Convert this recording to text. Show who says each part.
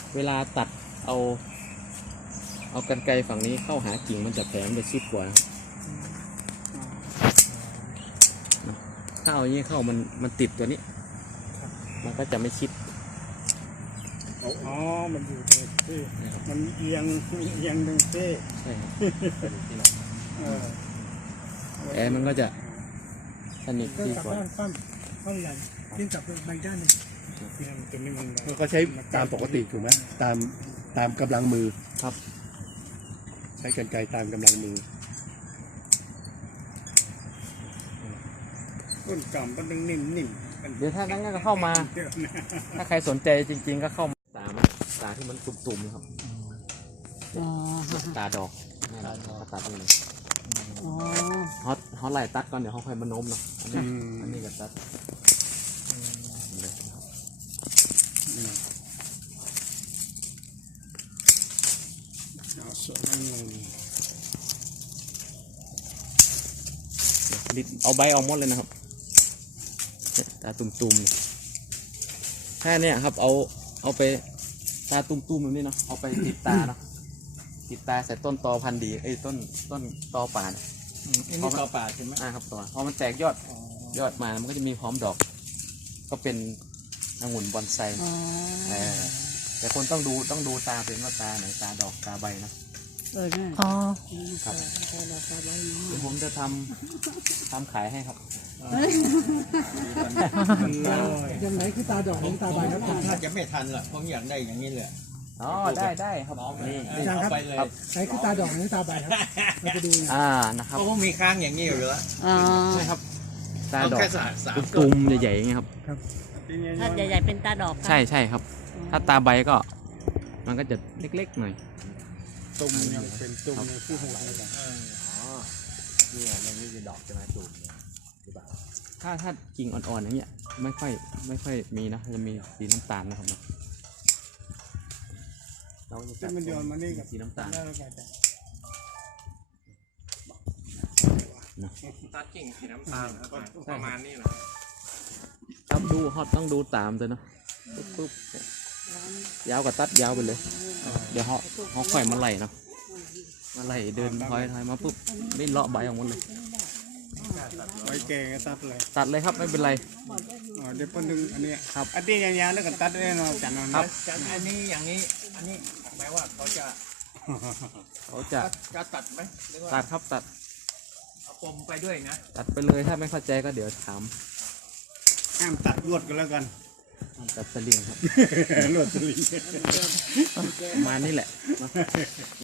Speaker 1: เวลาตัดเอากรรไกรฝั่งนี้เข้าหากิ่งมันจะแผลมไปชิดกว่าถ้าเอาอย่างนี้เข้ามันติดตัวนี้มันก็จะไม่ชิด
Speaker 2: อ๋อมันอยู่ตรงที่มันเอียงตรงที่
Speaker 1: ใช่ครับ
Speaker 2: แอร์
Speaker 1: มันก็จะสนิทดีกว่า
Speaker 2: ปั้มใหญ่ขึ้นกับใบด้านนึงตัวนี้มัน
Speaker 3: ก็ใช้ตามปกติถูกไหมตามกำลังมือ
Speaker 1: ครับ
Speaker 3: ใช้กรรไกรตามกำลังมือ
Speaker 2: ต้นกำก็ดึงนิ่ม
Speaker 1: เดี๋ยวถ้างั้นก็เข้ามาถ้าใครสนใจจริงๆก็เข้ามาตาที่มันตุ่มๆครับตาดอกตัดเลยเขาไล่ตัดก่อนเดี๋ยวเขาค่อยมาโน้มเนาะอันนี้ก็ตัดเอาใบออกหมดเลยนะครับตาตุ่มๆแค่นี้ครับเอาไปตาตุ่มๆแบบนี้เนาะเอาไปติดตาเนาะติดตาใส่ต้นตอพันธุ์ดีต้นตอป่าเนี่ย
Speaker 2: นี่ตอป่าใช่ไหม
Speaker 1: ครับตอพอมันแตกยอดมามันก็จะมีพร้อมดอกก็เป็นองุ่นบอนไซแต่คนต้องดูตาเป็นว่าตาไหนตาดอกตาใบนะ
Speaker 4: อ๋อ
Speaker 1: ครับเดี๋ยวผมจะทำขายให้ครับ
Speaker 2: ยังไงคือตาดอกหรือตาใบครับ
Speaker 5: ถ้าจะไม่ทันล่ะผมอยากได้อย่างนี้เลย
Speaker 1: อ๋อได้ครับ
Speaker 5: นี่
Speaker 2: ครับใช้คือตาดอกหรือตาใบครับเราจะดู
Speaker 1: นะครับ
Speaker 5: เพราะว่ามีค้างอย่างนี้อยู่แล้ว
Speaker 1: ใช่ครับตาดอกตุ่มใหญ่ๆอย่างเงี้ยครับ
Speaker 4: ถ้าใหญ่ๆเป็นตาดอก
Speaker 1: ใช่ครับถ้าตาใบก็มันก็จะเล็กๆหน่อย
Speaker 2: ตุ่มยังเป็นตุ่มที่หัวเลย
Speaker 5: นี่มันไม่ใช่ดอกใช่ไหมตุ่มหรือเปล่า
Speaker 1: ถ้ากิ่งอ่อนๆอย่างเงี้ยไม่ค่อยมีนะจะมีสีน้ำตาลนะครับเราจะ
Speaker 2: มันโยนมานี่กับ
Speaker 1: สีน้ำตาล
Speaker 5: ตัดกิ่งสีน้ำตาลประมาณนี้นะ
Speaker 1: ต้องดูตามเลยเนาะปุ๊บยาวกับตัดยาวไปเลยเดี๋ยวเขาค่อยมาไล่เนาะมาไล่เดินถอยมาปุ๊บนี่เลาะใบออกหมดเลย
Speaker 2: ไว้แก
Speaker 1: ตัดเลยครับไม่เป็นไร
Speaker 2: เดี๋ยวพอดึงอันนี้
Speaker 1: ครับ
Speaker 2: อันนี้ยาวๆแล้วก็ตัดได้เนาะจันน
Speaker 1: ครับ
Speaker 5: อันนี้อย่างนี้อันนี้แปลว่าเขาจะตัดไหม
Speaker 1: ตัดครับตัด
Speaker 5: เอาปมไปด้วยนะ
Speaker 1: ตัดไปเลยถ้าไม่เข้าใจก็เดี๋ยวถาม
Speaker 2: ห้ามตัดลวดกันแล้วกัน
Speaker 1: ตัดสลิงครับ
Speaker 2: ลวดสลิง
Speaker 1: มานี่แหละ